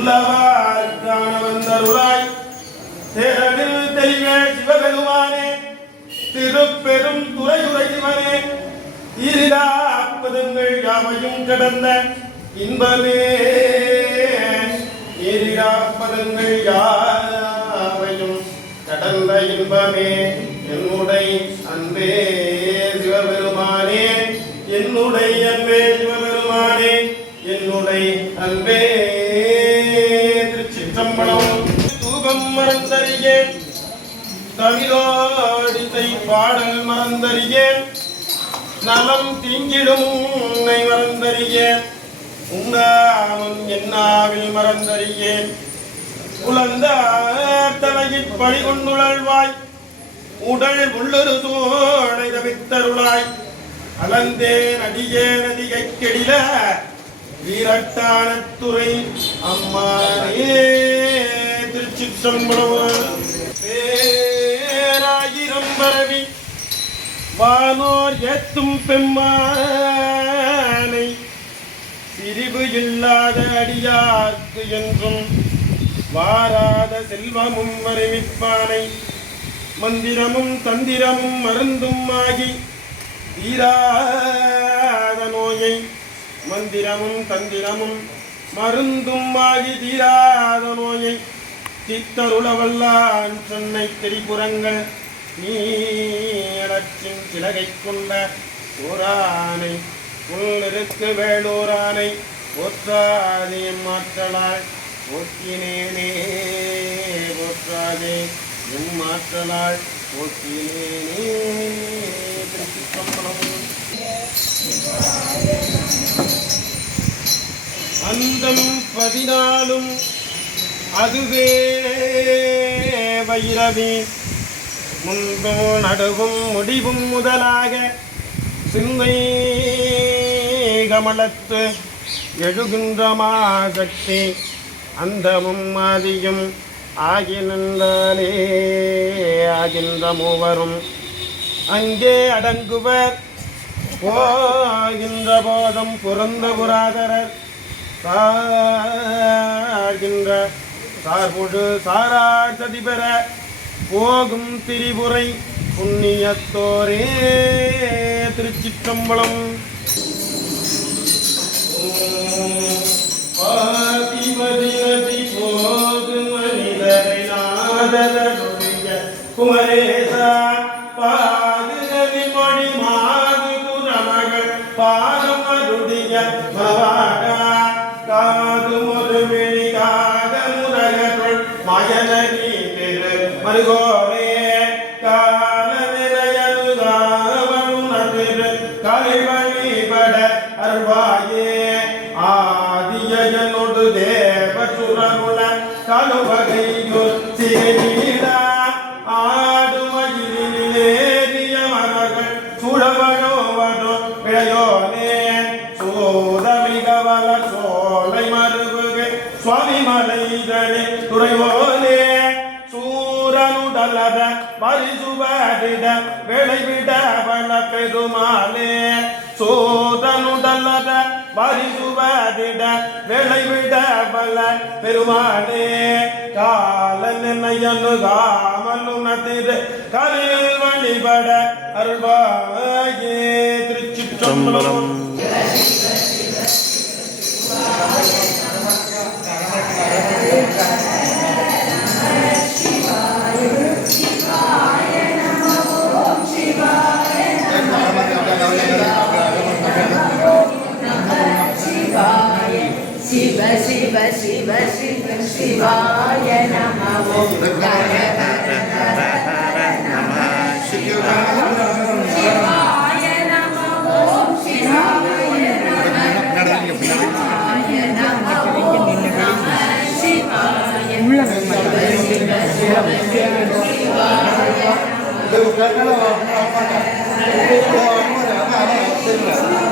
உள்ளவார்கான வந்தருளாய் தேரடில் தெய்வ சிவபெருமானே திருப்பெரும் துறையுரை சிவனே ஈரிடாப்பதுங்கள் யாவையும் கடந்த இன்பமே ஈரிடாப்பதுங்கள் யாவையும் கடந்த இன்பமே என்னுடைய அன்பே சிவபெருமானே என்னுடைய அன்பே சிவபெருமானே என்னுடைய அன்பே திருச்சிற்றம்பலம் தூபம் மறந்தறியேன் தமிழோடிசை பாடல் மறந்தறியேன் நலம் தீங்கிடும் உன்னை மறந்தறியேன் உண்ணாமன் என்னாவில் மறந்தறியேன் உலந்த தலையில் பழி கொண்டுழல்வாய் உடல் உள்ளொரு தோணை தவித்தருளாய் அளந்தேன் அடியேன் அதிகை கெடில வீரட்டான துறை அம்மானே திருச்சிற்றம்பலம் பேராயிரம் பரவி வானோர் ஏத்தும் பெம்மானை பிரிவு இல்லாத அடியார்க்கு என்றும் வாராத செல்வமும் வரைவிப்பானை மந்திரமும் தந்திரமும் மருந்தும் ஆகி தீராத நோயை மந்திரமும் தந்திரமும் மருந்தும் ஆகி தீராத நோயை சித்தருளவல்லான் சொன்னை திரிபுரங்கள் நீளற்றின் சிலகை கொண்ட ஓரானை உள்ளிருக்கு வேளூரானை போற்றாதே மாற்றலால் போற்றினேனே போற்றாதே எம்மாற்றலால் போற்றினேனே திருச்சிற்றம்பலம் அந்தம் 14 அதுவே வைரவி முன்பும் நடுவும் முடிவும் முதலாக சிந்தை கமலத்து எழுகின்ற மாசக்தி அந்தமும் ஆதியும் ஆகி நின்றாலே ஆகின்ற மூவரும் அங்கே அடங்குவர் போகின்ற போதும் புறந்த புராதரர் சார்கின்ற சார்புழு சாரார் சதிபெற போகும் திரிபுரை புண்ணியத்தோரே திருச்சிற்றம்பலம் பாதிபதினதி போது மனிதரை நாதருடைய குமரேசா பாதுகதி மொழி மாது குரமகள் பாதம் அருடைய மவாடா காது ஒரு வெளியாக முரகருள் மயனி திரு மருகோரே கால நிலையனுதாவனுணதிரு கலைவழிபட அருவாயே ஆதியனொடு தேவ சுரகுண கலுவகையோர் சிறையிடா ஆடுமயிலேறிய மரங்கள் சுழவழோவரோ விளையோனே சோதமிகவல சோலை மருகுகை சுவாமி மலைதனே துறைவோனே சூரனுடலத பரிசுவரிட விளைவிட வள பெருமாளே சோதனுடலத பரிசுவரிட விளைவிட வள பெருமாளே கால நினையனு காமலுணதிரு கலில் வழிபட அருள்வாயே திருச்சிற்றம்பலம் शिव शिव शिव शिव शिवाय नमः हर हर हर हर नमः शिवाय नमः ओम शिवाय नमः शिवाय नमः शिवाय शिवाय